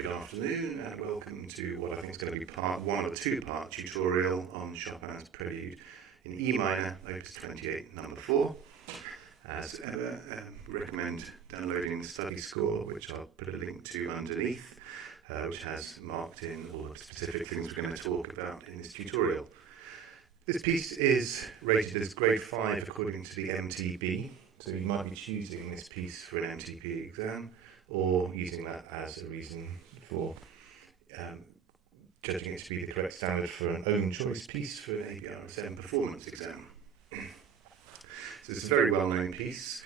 Good afternoon and welcome to what I think is going to be part one of a two-part tutorial on Chopin's Prelude in E minor, Opus 28, number 4. As ever, recommend downloading the study score, which I'll put a link to underneath, which has marked in all the specific things we're going to talk about in this tutorial. This piece is rated as grade 5 according to the MTB, so you might be choosing this piece for an MTB exam, or using that as a reason for judging it to be the correct standard for an own choice piece for an ABRSM performance exam. So it's a very well-known piece,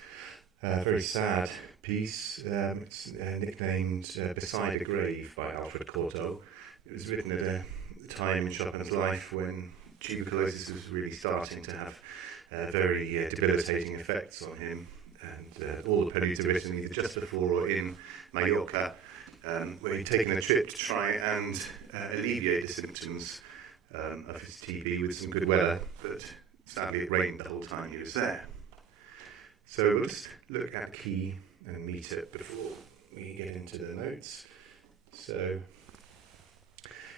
very sad piece. It's nicknamed Beside a Grave by Alfred Cortot. It was written at a time in Chopin's life when tuberculosis was really starting to have very debilitating effects on him. And all the preludes are written either just before or in Mallorca, where he'd taken a trip to try and alleviate the symptoms of his TB with some good weather, but sadly it rained the whole time he was there. So we'll just look at key and meter before we get into the notes. So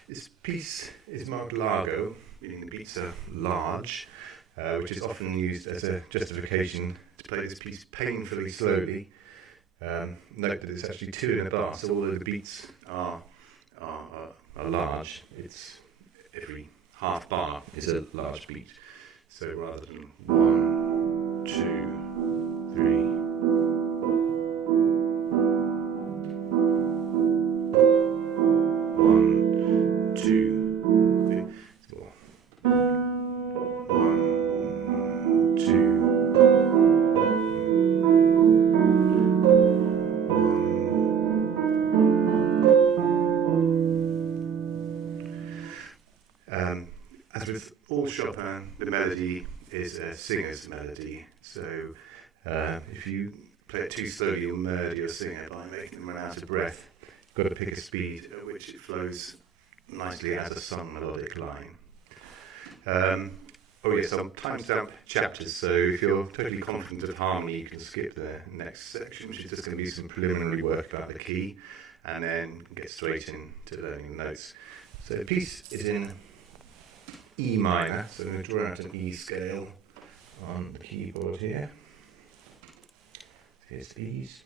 this piece is marked largo, meaning the beats are large, which is often used as a justification to play this piece painfully slowly. Note that it's actually 2 in a bar, so although the beats are large, it's every half bar is a large beat. So rather than 1, 2, 3, 1, 2, 3, 4. 1, 2. As with all Chopin, the melody is a singer's melody, so if you play it too slowly, you'll murder your singer by making them run out of breath. You've got to pick a speed at which it flows nicely as a sung melodic line. Some timestamp chapters, so if you're totally confident of harmony, you can skip the next section, which is just going to be some preliminary work about the key, and then get straight into learning the notes. So the piece is in E minor, so I'm going to draw out an E scale on the keyboard here. Here's E's.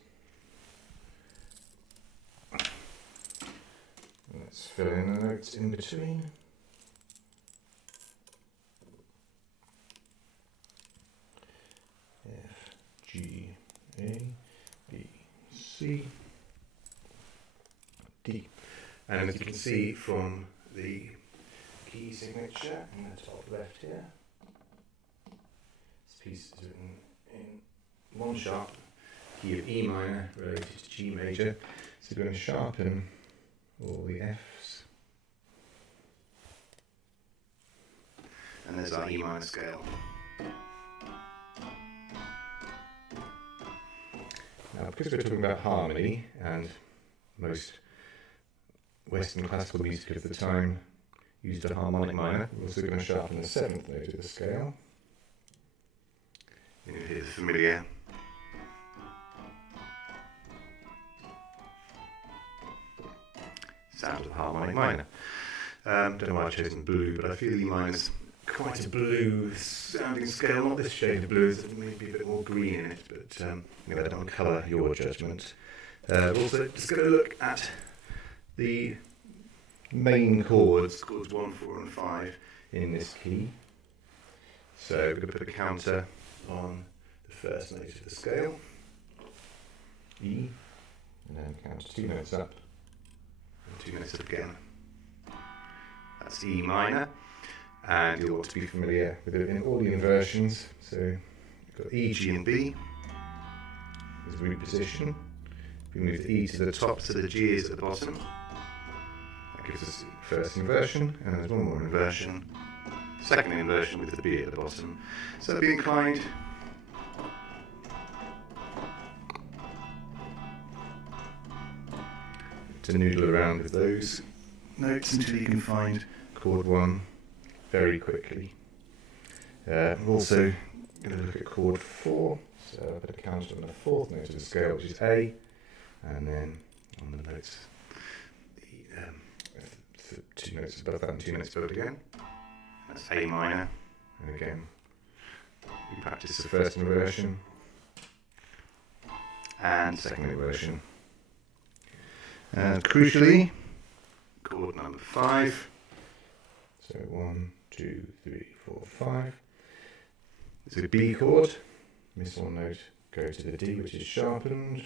Let's fill in the notes in between. F, G, A, B, C, D. And as you can see from the key signature in the top left here, this piece is written in 1 sharp, key of E minor related to G major. So we're going to sharpen all the Fs. And there's our E minor scale. Now, because we're talking about harmony, and most Western classical music of the time used a harmonic minor, we're also going to sharpen the 7th note of the scale. You hear the familiar sound of harmonic minor. Don't know why I've chosen blue, but I feel E minor's quite a blue sounding scale, not this shade of blue, so maybe a bit more green in it, but anyway, I don't want to colour your judgment. Also, just going to look at the main chords 1, 4 and 5 in this key. So we're going to put a counter on the first note of the scale, E, and then count 2 notes up, and 2 notes up again. That's E minor, and you'll want to be familiar with it in all the inversions. So you've got E, G and B is root position. If we move the E to the top, so the G is at the bottom. That gives us the first inversion, and there's one more inversion, second inversion with the B at the bottom. So be inclined to noodle around with those notes until you can find chord 1 very quickly. We're also going to look at chord 4, so I'll put a counter on the 4th note of the scale, which is A, and then on the notes 2 notes above that and 2 notes above it again. That's A minor. And again, we practice the first inversion and second inversion. And crucially, chord number 5. So 1, 2, 3, 4, 5. It's a B chord. Miss one note, go to the D, which is sharpened.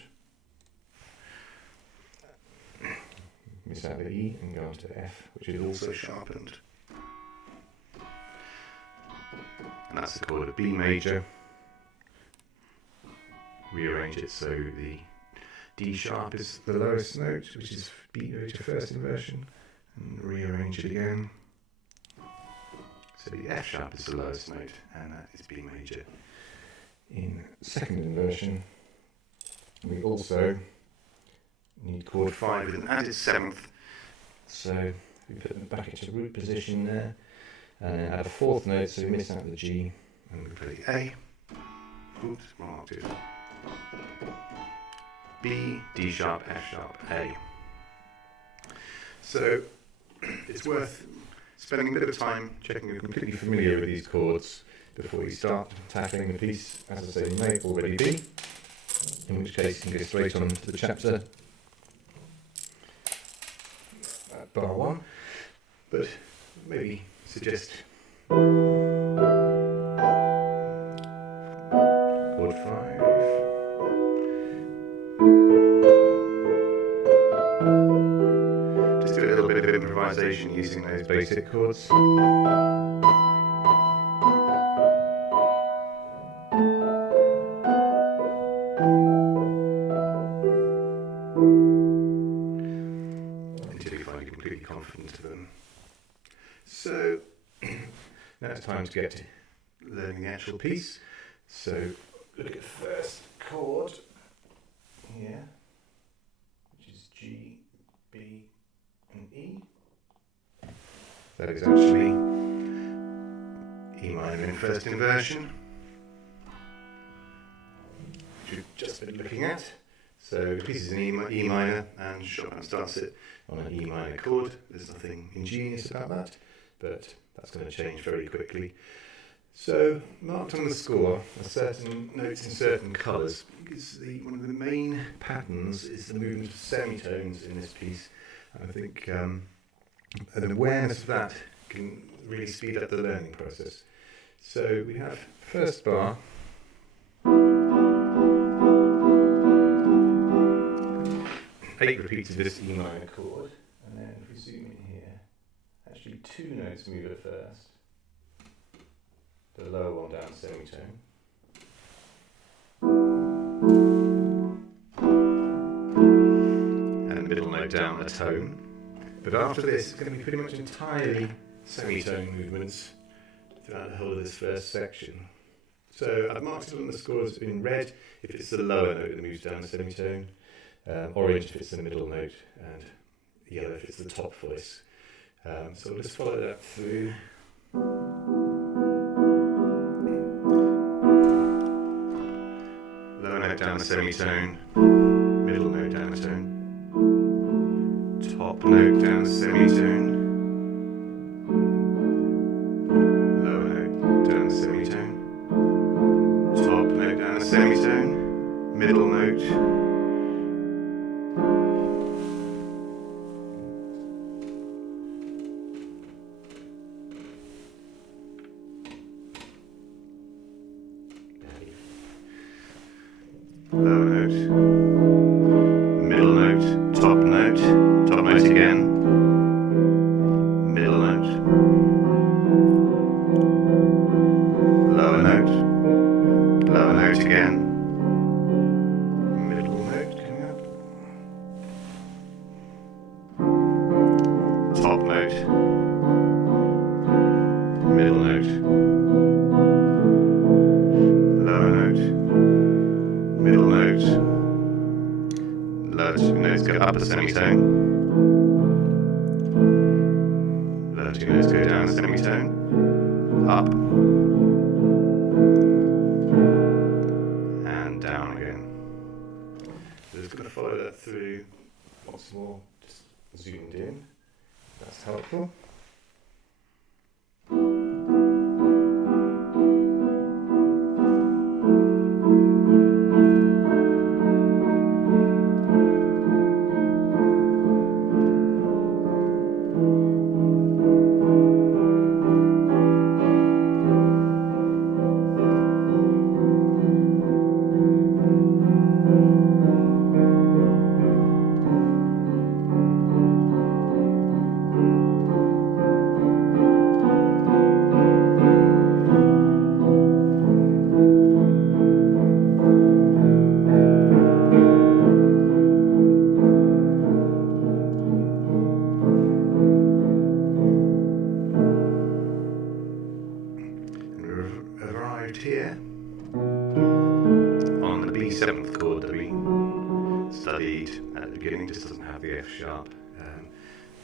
Miss out the E and go on to the F, which is also sharpened. And that's the chord of B major. Rearrange it so the D sharp is the lowest note, which is B major first inversion, and rearrange it again. So the F sharp is the lowest note, and that is B major in second inversion. We also need chord 5 with an added 7th, so we put them back into root position there, and then add a 4th note, so we miss out the G, and we play A. Oops, wrong octave. B, D sharp, F sharp, A. So it's worth spending a bit of time checking you're completely familiar with these chords before you start tackling the piece. As I say, you may already be, in which case you can go straight on to the chapter at bar 1, but maybe suggest chord 5. Just do a little bit of improvisation using those basic chords. Until you find you're completely confident of them. So now it's time to get to learning the actual piece. So look at the first chord here, which is G, B, and E. That is actually E minor in first inversion, which we've just been looking at. So the piece is in E minor, and Chopin starts it on an E minor chord. There's nothing ingenious about that, but that's going to change very quickly. So, marked on the score are certain notes in certain colours, because one of the main patterns is the movement of semitones in this piece. I think an awareness of that can really speed up the learning process. So we have first bar. 8 repeats of this E minor chord, and then if we zoom in here, actually 2 notes move at first. The lower one down semitone. And the middle note down a tone. But after this, it's going to be pretty much entirely semitone movements throughout the whole of this first section. So I've marked it on the scores in red if it's the lower note that moves down a semitone, orange if it's the middle note, and yellow if it's the top voice. So we'll just follow that through. Lower note down a semitone, middle note down a tone, top note down a semitone, lower note down a semitone, top note down a semitone, middle note, lower note, middle note, top note again, middle note, lower note again, middle note coming up, top note, middle note, lower note, middle note, lower 2 notes go up a semitone, lower 2 notes go down a semitone, up, and down again. So just going to follow that through once more, just zoomed in. That's helpful. Here on the B7th chord that we studied at the beginning, just doesn't have the F sharp.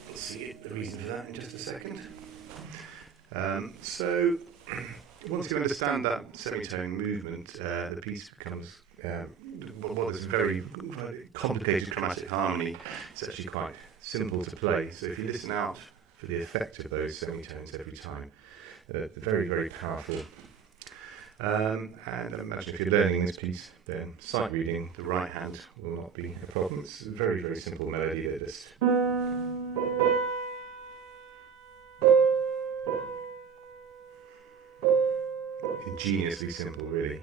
We'll see the reason for that in just a second. So once you understand that semitone movement, the piece becomes what is a very complicated chromatic harmony. It's actually quite simple to play. So if you listen out for the effect of those semitones every time, they're very, very powerful. And imagine if you're learning this piece, then sight reading the right hand will not be a problem. It's a very, very simple melody that just ingeniously simple, really.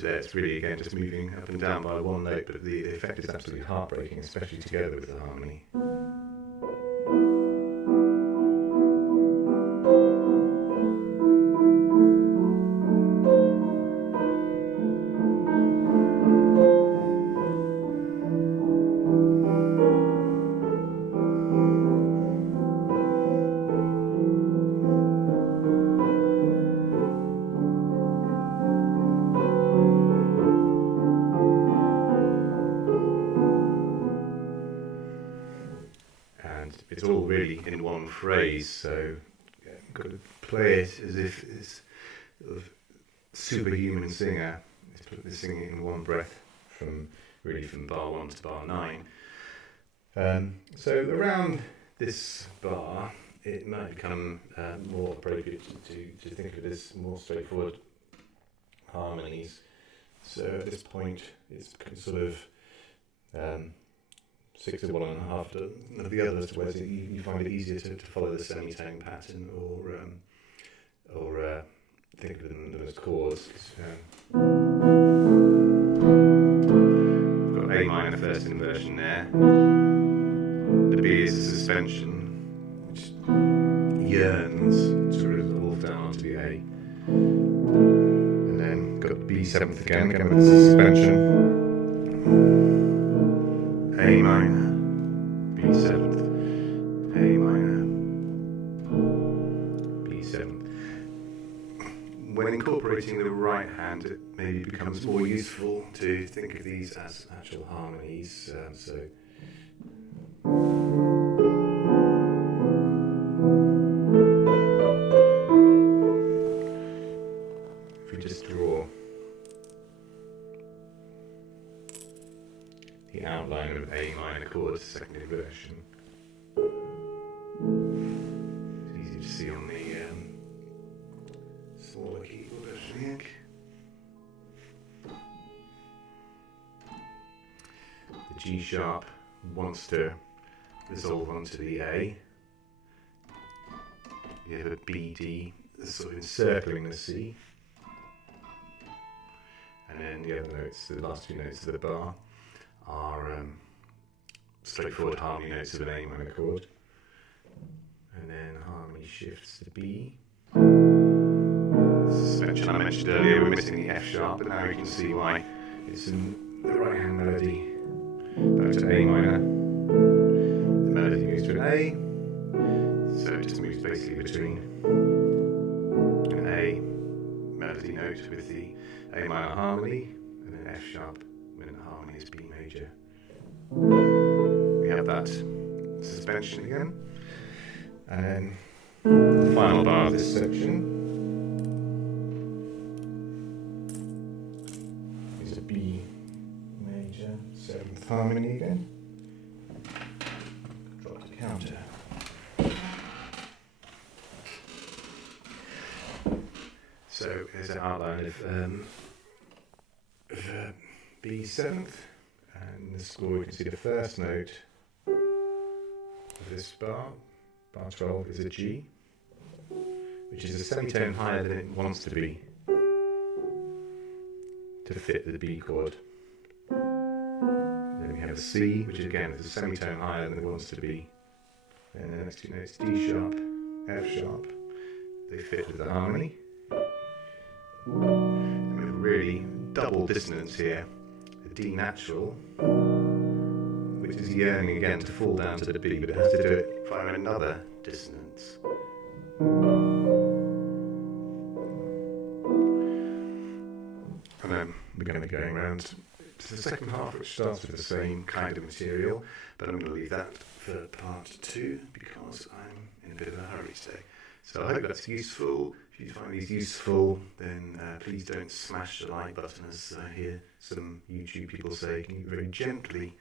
There, it's really again just moving up and down by one note, but the effect is absolutely heartbreaking, especially together with the harmony. It's all really in one phrase, so you've got to play it as if it's sort of superhuman singer is singing in one breath from bar 1 to bar 9. So around this bar, it might become more appropriate to think of it as more straightforward harmonies. So at this point, it's sort of 6 to 1.5 to the others, whereas you find it easier to follow the semitone pattern or think of them as chords. We've got A minor first inversion there. The B is a suspension, which yearns to resolve down onto the A. And then got the B7th again with the suspension. A minor, B7th, A minor, B7th. When incorporating the right hand, it maybe becomes more useful to think of these as actual harmonies. If we just draw the outline of A minor chord, second inversion. It's easy to see on the smaller keyboard, I think. The G sharp wants to resolve onto the A. You have a B, D, sort of encircling the C. And then the other notes, the last two notes of the bar, are straightforward harmony notes of an A minor chord. And then harmony shifts to B. Suspension I mentioned earlier, we're missing the F sharp, but now you can see why it's in the right hand melody. Back to A minor. The melody moves to an A, so it just moves basically between an A melody note with the A minor harmony, and an F sharp when the harmony is B major. have that suspension again. And then the final bar of this section is a B major 7th harmony again. Drop the counter. So here's an outline of B 7th, and in the score you can see the first note of this bar 12 is a G, which is a semitone higher than it wants to be to fit the B chord. Then we have a C, which again is a semitone higher than it wants to be. And the next two notes, D sharp, F sharp, they fit with the harmony. And we have a really double dissonance here, a D natural, which is yearning again to fall down to the B, but it has to do it via another dissonance. And then we're going to be going around to the second half, which starts with the same kind of material, but I'm going to leave that for part 2 because I'm in a bit of a hurry today. So I hope that's useful. If you find these useful, then please don't smash the like button, as I hear some YouTube people say. Can you very gently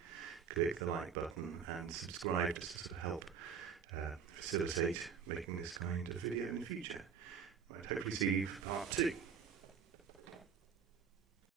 click the like button and subscribe to sort of help facilitate making this kind of video in the future. Right, hopefully see you for part 2.